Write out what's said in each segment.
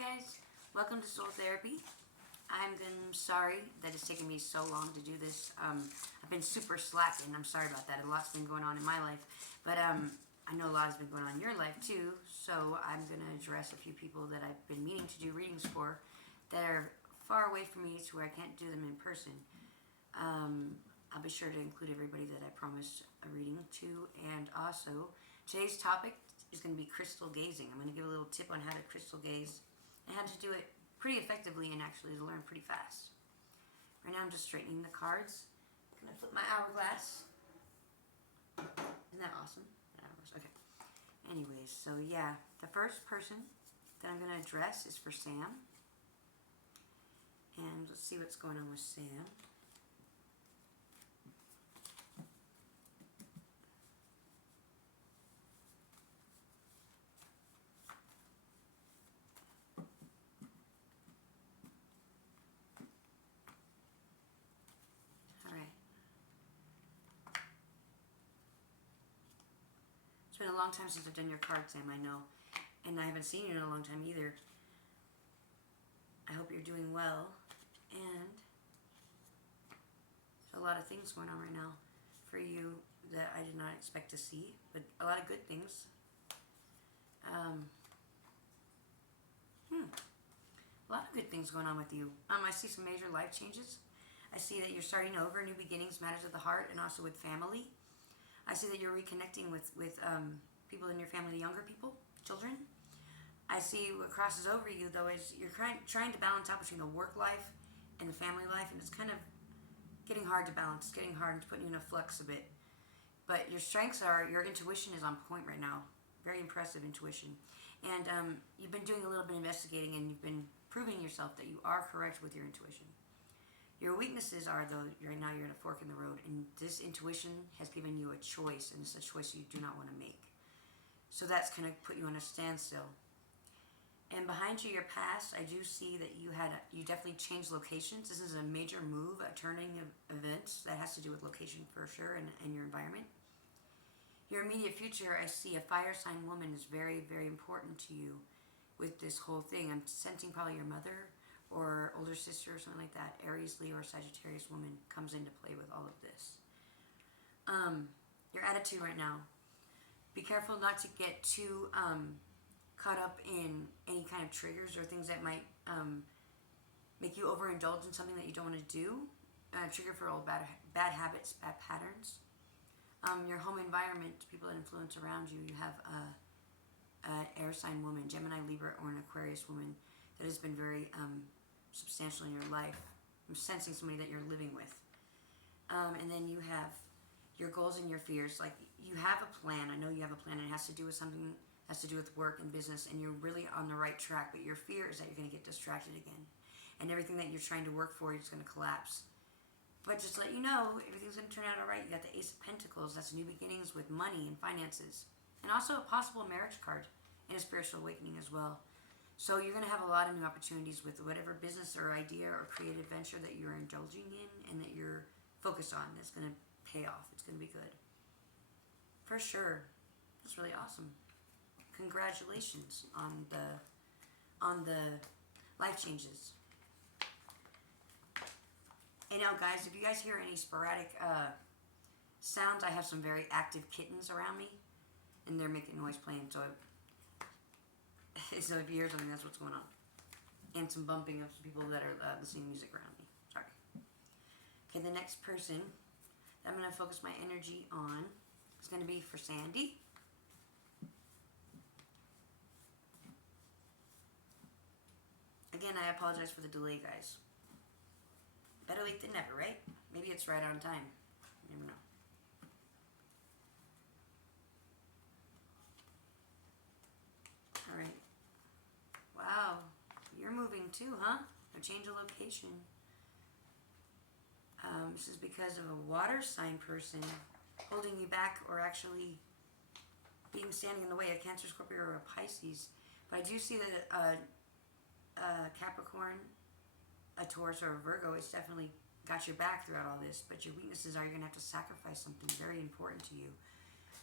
guys, welcome to Soul Therapy. I'm sorry that it's taken me so long to do this. I've been super slack and I'm sorry about that. A lot's been going on in my life, but I know a lot has been going on in your life too, so I'm going to address a few people that I've been meaning to do readings for that are far away from me to where I can't do them in person. I'll be sure to include everybody that I promised a reading to, and also today's topic is going to be crystal gazing. I'm going to give a little tip on how to crystal gaze and how to do it pretty effectively and actually to learn pretty fast. Right now I'm just straightening the cards. I'm going to flip my hourglass. Isn't that awesome? Okay. Anyways, so yeah, the first person that I'm going to address is for Sam. And let's see what's going on with Sam. Alright. It's been a long time since I've done your card, Sam, I know. And I haven't seen you in a long time either. I hope you're doing well. And there's a lot of things going on right now for you that I did not expect to see, but a lot of good things. A lot of good things going on with you. I see some major life changes. I see that you're starting over, new beginnings, matters of the heart, and also with family. I see that you're reconnecting with people in your family, younger people, children. I see what crosses over you, though, is you're trying to balance out between the work life and the family life, and it's kind of getting hard to balance. It's getting hard. It's putting you in a flux a bit. But your strengths are, your intuition is on point right now. Very impressive intuition. And you've been doing a little bit of investigating, and you've been proving yourself that you are correct with your intuition. Your weaknesses are, though, right now you're at a fork in the road, and this intuition has given you a choice, and it's a choice you do not want to make. So that's going to put you on a standstill. And behind you, your past, I do see that you definitely changed locations. This is a major move, a turning of events that has to do with location for sure and your environment. Your immediate future, I see a fire sign woman is very, very important to you with this whole thing. I'm sensing probably your mother or older sister or something like that. Aries, Leo, or Sagittarius woman comes into play with all of this. Your attitude right now, be careful not to get too caught up in any kind of triggers or things that might make you overindulge in something that you don't want to do. Trigger for old bad habits, bad patterns. Your home environment, people that influence around you. You have an air sign woman, Gemini, Libra, or an Aquarius woman that has been very substantial in your life. I'm sensing somebody that you're living with. And then you have your goals and your fears. Like, you have a plan. I know you have a plan, and it has to do with something, has to do with work and business, and you're really on the right track, but your fear is that you're going to get distracted again. And everything that you're trying to work for is going to collapse. But just to let you know, everything's going to turn out all right. You got the Ace of Pentacles. That's new beginnings with money and finances. And also a possible marriage card and a spiritual awakening as well. So you're going to have a lot of new opportunities with whatever business or idea or creative venture that you're indulging in and that you're focused on. That's going to pay off. It's going to be good. For sure. That's really awesome. Congratulations on the life changes. And now, guys, if you guys hear any sporadic sounds, I have some very active kittens around me, and they're making noise playing. So if you hear something, that's what's going on. And some bumping of some people that are listening to music around me. Sorry. Okay, the next person that I'm going to focus my energy on is going to be for Sandy. Again, I apologize for the delay, guys. Better late than never, right? Maybe it's right on time. You never know. Alright. Wow. You're moving too, huh? A change of location. This is because of a water sign person holding you back, or actually standing in the way, a Cancer, Scorpio, or a Pisces. But I do see that a Capricorn, a Taurus, or a Virgo has definitely got your back throughout all this. But your weaknesses are you're going to have to sacrifice something very important to you.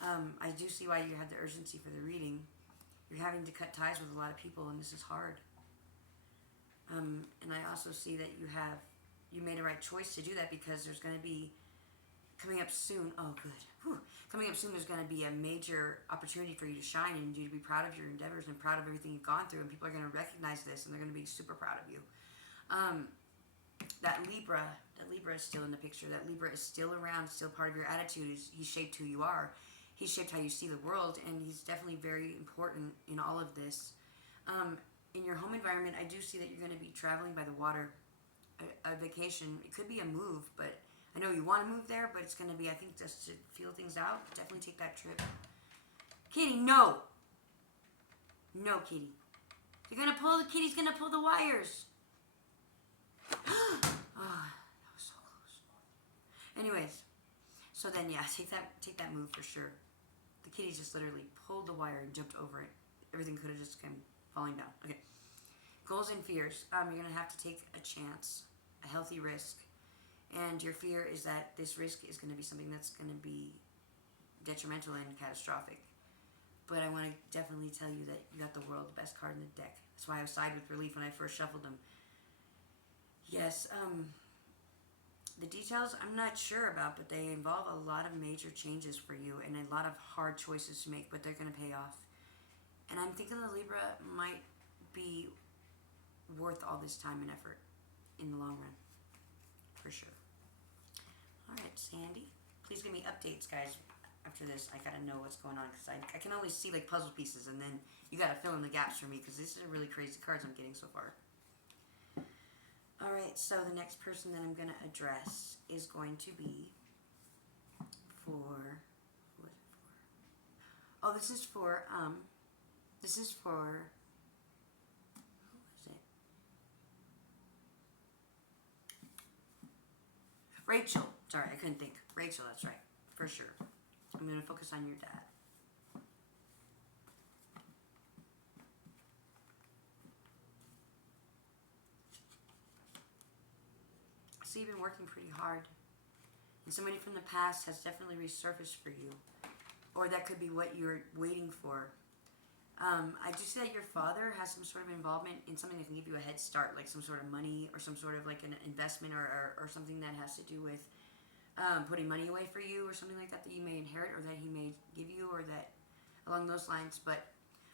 I do see why you had the urgency for the reading. You're having to cut ties with a lot of people, and this is hard. And I also see that you made a right choice to do that, because there's going to be coming up soon. Oh, good. Whew. Coming up soon, there's going to be a major opportunity for you to shine and you to be proud of your endeavors and proud of everything you've gone through. And people are going to recognize this and they're going to be super proud of you. That Libra is still in the picture. That Libra is still around, still part of your attitude. He shaped who you are. He shaped how you see the world, and he's definitely very important in all of this. In your home environment, I do see that you're going to be traveling by the water, a vacation. It could be a move, but I know you want to move there, but it's going to be, I think, just to feel things out. Definitely take that trip. Kitty, no. No, Kitty. Kitty's going to pull the wires. Oh, that was so close. Anyways, so then, yeah, take that move for sure. The kitty just literally pulled the wire and jumped over it. Everything could have just come falling down. Okay. Goals and fears. You're going to have to take a chance, a healthy risk. And your fear is that this risk is going to be something that's going to be detrimental and catastrophic. But I want to definitely tell you that you got the world, the best card in the deck. That's why I sighed with relief when I first shuffled them. Yes, the details I'm not sure about, but they involve a lot of major changes for you and a lot of hard choices to make, but they're going to pay off. And I'm thinking the Libra might be worth all this time and effort in the long run, for sure. All right, Sandy, please give me updates, guys. After this, I gotta know what's going on, because I can only see like puzzle pieces, and then you gotta fill in the gaps for me, because these are really crazy cards I'm getting so far. All right, so the next person that I'm gonna address is going to be for, who is it for? Oh, this is for who is it? Rachel. Sorry, I couldn't think. Rachel, that's right, for sure. I'm going to focus on your dad. So you've been working pretty hard. And somebody from the past has definitely resurfaced for you. Or that could be what you're waiting for. I do see that your father has some sort of involvement in something that can give you a head start, like some sort of money or some sort of like an investment or something that has to do with putting money away for you or something like that you may inherit or that he may give you or that along those lines. But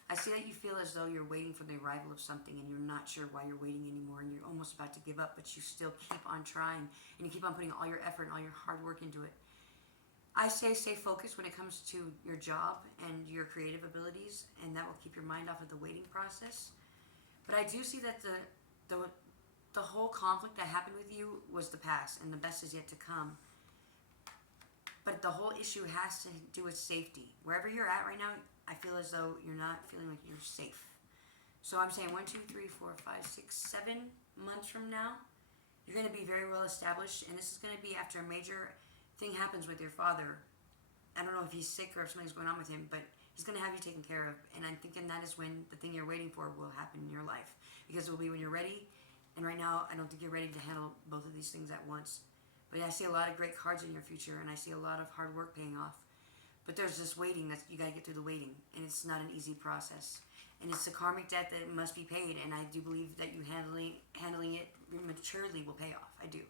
I see that you feel as though you're waiting for the arrival of something and you're not sure why you're waiting anymore and you're almost about to give up, but you still keep on trying and you keep on putting all your effort and all your hard work into it. I say stay focused when it comes to your job and your creative abilities, and that will keep your mind off of the waiting process. But I do see that the whole conflict that happened with you was the past and the best is yet to come. But the whole issue has to do with safety. Wherever you're at right now, I feel as though you're not feeling like you're safe. So I'm saying 1, 2, 3, 4, 5, 6, 7 months from now, you're going to be very well established, and this is going to be after a major thing happens with your father. I don't know if he's sick or if something's going on with him, but he's going to have you taken care of. And I'm thinking that is when the thing you're waiting for will happen in your life. Because it will be when you're ready. And right now, I don't think you're ready to handle both of these things at once. But I see a lot of great cards in your future, and I see a lot of hard work paying off. But there's this waiting that you got to get through the waiting. And it's not an easy process. And it's a karmic debt that must be paid. And I do believe that you handling it maturely will pay off. I do.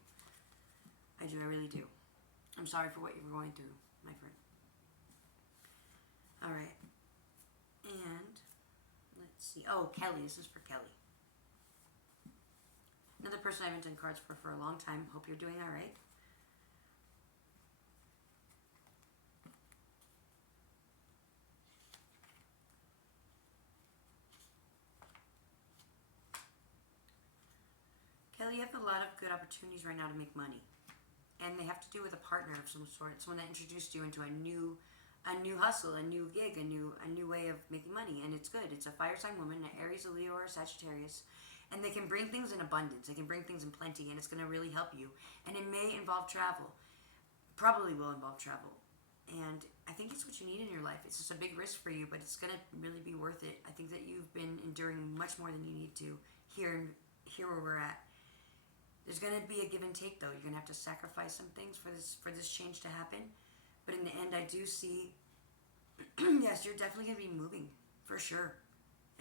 I really do. I'm sorry for what you were going through, my friend. All right. And let's see. Oh, Kelly. This is for Kelly. Another person I haven't done cards for a long time. Hope you're doing all right. Kelly, you have a lot of good opportunities right now to make money. And they have to do with a partner of some sort, someone that introduced you into a new hustle, a new gig, a new way of making money, and it's good. It's a fire sign woman, an Aries, a Leo, or a Sagittarius, and they can bring things in abundance. They can bring things in plenty, and it's going to really help you. And it may involve travel, probably will involve travel, and I think it's what you need in your life. It's just a big risk for you, but it's going to really be worth it. I think that you've been enduring much more than you need to here where we're at. There's going to be a give and take, though. You're going to have to sacrifice some things for this change to happen. But in the end, I do see, yes, you're definitely going to be moving, for sure.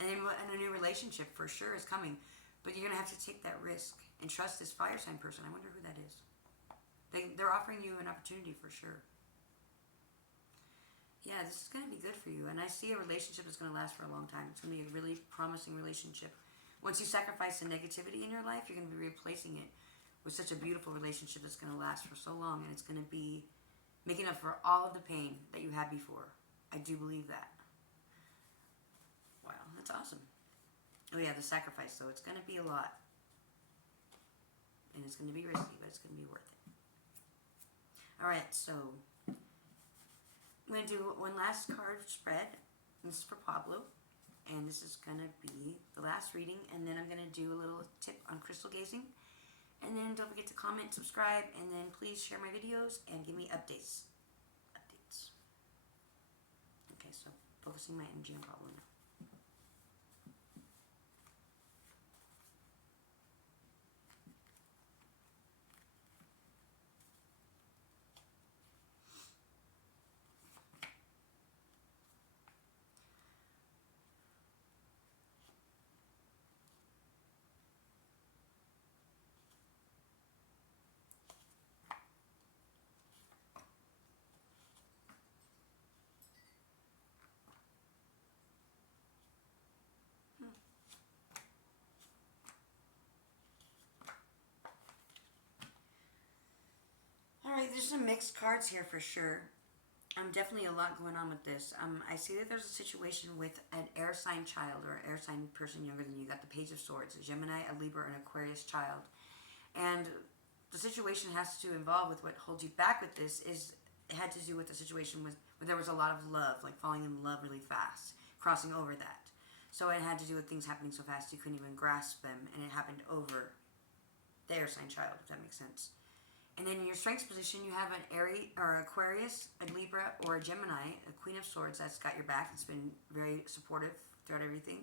And a new relationship, for sure, is coming. But you're going to have to take that risk and trust this fire sign person. I wonder who that is. They're offering you an opportunity for sure. Yeah, this is going to be good for you. And I see a relationship that's going to last for a long time. It's going to be a really promising relationship. Once you sacrifice the negativity in your life, you're going to be replacing it with such a beautiful relationship that's going to last for so long. And it's going to be making up for all of the pain that you had before. I do believe that. Wow, that's awesome. Oh yeah, the sacrifice though. It's going to be a lot. And it's going to be risky, but it's going to be worth it. Alright, so I'm going to do one last card spread. This is for Pablo. And this is going to be the last reading. And then I'm going to do a little tip on crystal gazing. And then don't forget to comment, subscribe, and then please share my videos and give me updates. Okay, so focusing my energy on Pablo now. Alright, there's some mixed cards here for sure. Definitely a lot going on with this. I see that there's a situation with an air sign child or air sign person younger than you. You got the Page of Swords, a Gemini, a Libra, an Aquarius child. And the situation has to involve with what holds you back with this is it had to do with the situation where there was a lot of love, like falling in love really fast, crossing over that. So it had to do with things happening so fast you couldn't even grasp them, and it happened over the air sign child, if that makes sense. And then in your strengths position, you have an Aries or Aquarius, a Libra, or a Gemini, a Queen of Swords that's got your back. It's been very supportive throughout everything.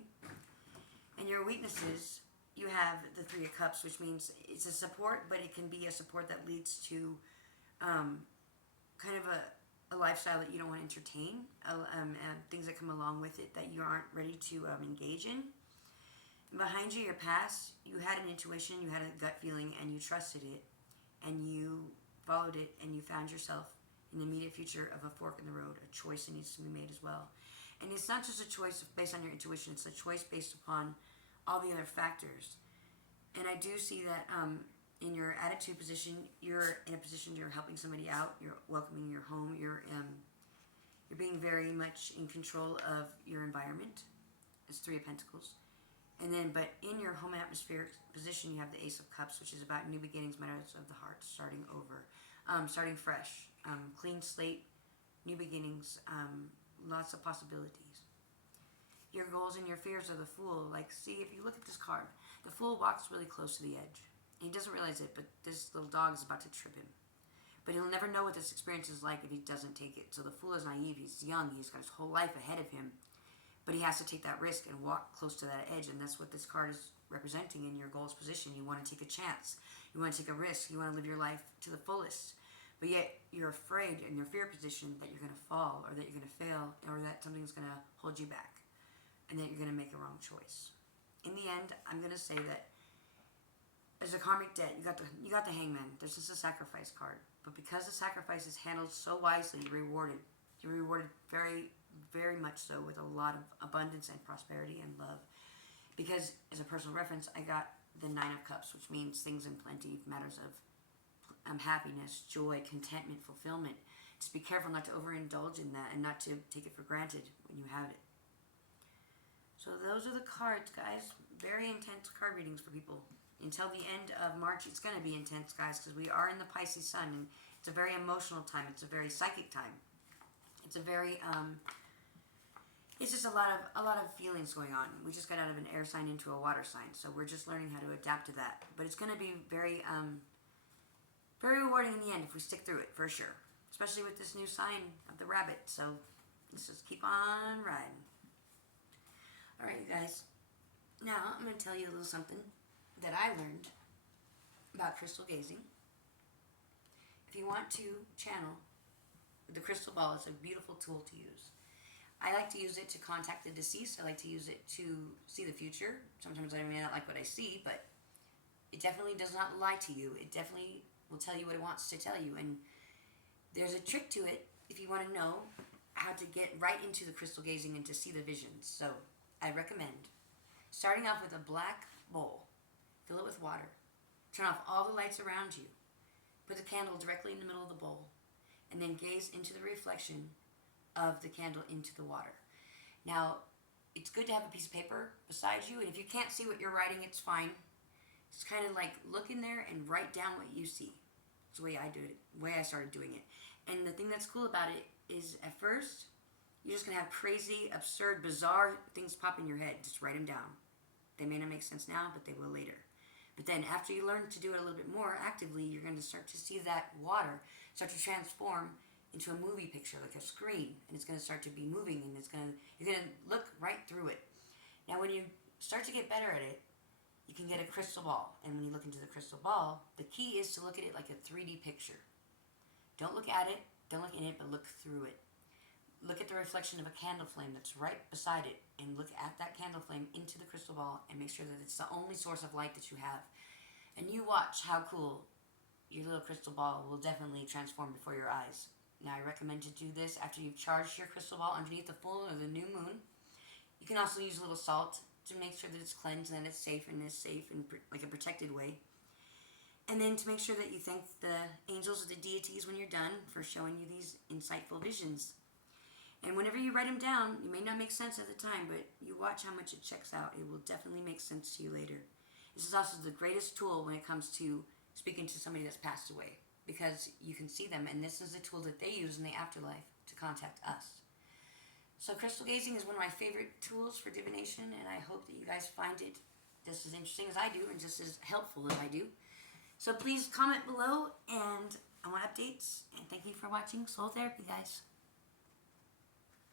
And your weaknesses, you have the Three of Cups, which means it's a support, but it can be a support that leads to kind of a lifestyle that you don't want to entertain, and things that come along with it that you aren't ready to engage in. And behind you, your past, you had an intuition, you had a gut feeling, and you trusted it. And you followed it, and you found yourself in the immediate future of a fork in the road, a choice that needs to be made as well. And it's not just a choice based on your intuition, it's a choice based upon all the other factors. And I do see that in your attitude position, you're in a position you're helping somebody out, you're welcoming your home, you're being very much in control of your environment. It's Three of Pentacles. And then, but in your home atmospheric position, you have the Ace of Cups, which is about new beginnings, matters of the heart, starting over, starting fresh, clean slate, new beginnings, lots of possibilities. Your goals and your fears are the Fool. Like, see, if you look at this card, the Fool walks really close to the edge. He doesn't realize it, but this little dog is about to trip him. But he'll never know what this experience is like if he doesn't take it. So the Fool is naive. He's young. He's got his whole life ahead of him. But he has to take that risk and walk close to that edge, and that's what this card is representing in your goals position. You want to take a chance. You want to take a risk. You want to live your life to the fullest. But yet you're afraid in your fear position that you're going to fall or that you're going to fail or that something's going to hold you back and that you're going to make a wrong choice. In the end, I'm going to say that as a karmic debt, you got the Hangman. This is a sacrifice card. But because the sacrifice is handled so wisely, you're rewarded. You're rewarded very, very much so with a lot of abundance and prosperity and love. Because as a personal reference, I got the Nine of Cups, which means things in plenty, matters of happiness, joy, contentment, fulfillment. Just be careful not to overindulge in that and not to take it for granted when you have it. So those are the cards, guys. Very intense card readings for people. Until the end of March, it's going to be intense, guys, because we are in the Pisces sun, and it's a very emotional time. It's a very psychic time. It's a very it's just a lot of feelings going on. We just got out of an air sign into a water sign, so we're just learning how to adapt to that. But it's going to be very very rewarding in the end if we stick through it, for sure. Especially with this new sign of the rabbit. So let's just keep on riding. All right, you guys. Now I'm going to tell you a little something that I learned about crystal gazing. If you want to channel, the crystal ball is a beautiful tool to use. I like to use it to contact the deceased. I like to use it to see the future. Sometimes I may not like what I see, but it definitely does not lie to you. It definitely will tell you what it wants to tell you. And there's a trick to it if you want to know how to get right into the crystal gazing and to see the visions. So I recommend starting off with a black bowl, fill it with water, turn off all the lights around you, put the candle directly in the middle of the bowl, and then gaze into the reflection of the candle into the water. Now, it's good to have a piece of paper beside you, and if you can't see what you're writing, it's fine. It's kind of like look in there and write down what you see. It's the way I do it, the way I started doing it. And the thing that's cool about it is at first, you're just going to have crazy, absurd, bizarre things pop in your head. Just write them down. They may not make sense now, but they will later. But then after you learn to do it a little bit more actively, you're going to start to see that water start to transform into a movie picture, like a screen, and it's going to start to be moving, and you're going to look right through it. Now, when you start to get better at it, you can get a crystal ball, and when you look into the crystal ball, the key is to look at it like a 3D picture. Don't look at it, don't look in it, but look through it. Look at the reflection of a candle flame that's right beside it, and look at that candle flame into the crystal ball, and make sure that it's the only source of light that you have. And you watch how cool your little crystal ball will definitely transform before your eyes. Now, I recommend you do this after you've charged your crystal ball underneath the full or the new moon. You can also use a little salt to make sure that it's cleansed and that it's safe in like a protected way. And then to make sure that you thank the angels or the deities when you're done for showing you these insightful visions. And whenever you write them down, it may not make sense at the time, but you watch how much it checks out. It will definitely make sense to you later. This is also the greatest tool when it comes to speaking to somebody that's passed away, because you can see them, and this is the tool that they use in the afterlife to contact us. So crystal gazing is one of my favorite tools for divination, and I hope that you guys find it just as interesting as I do and just as helpful as I do. So please comment below, and I want updates, and thank you for watching Soul Therapy, guys.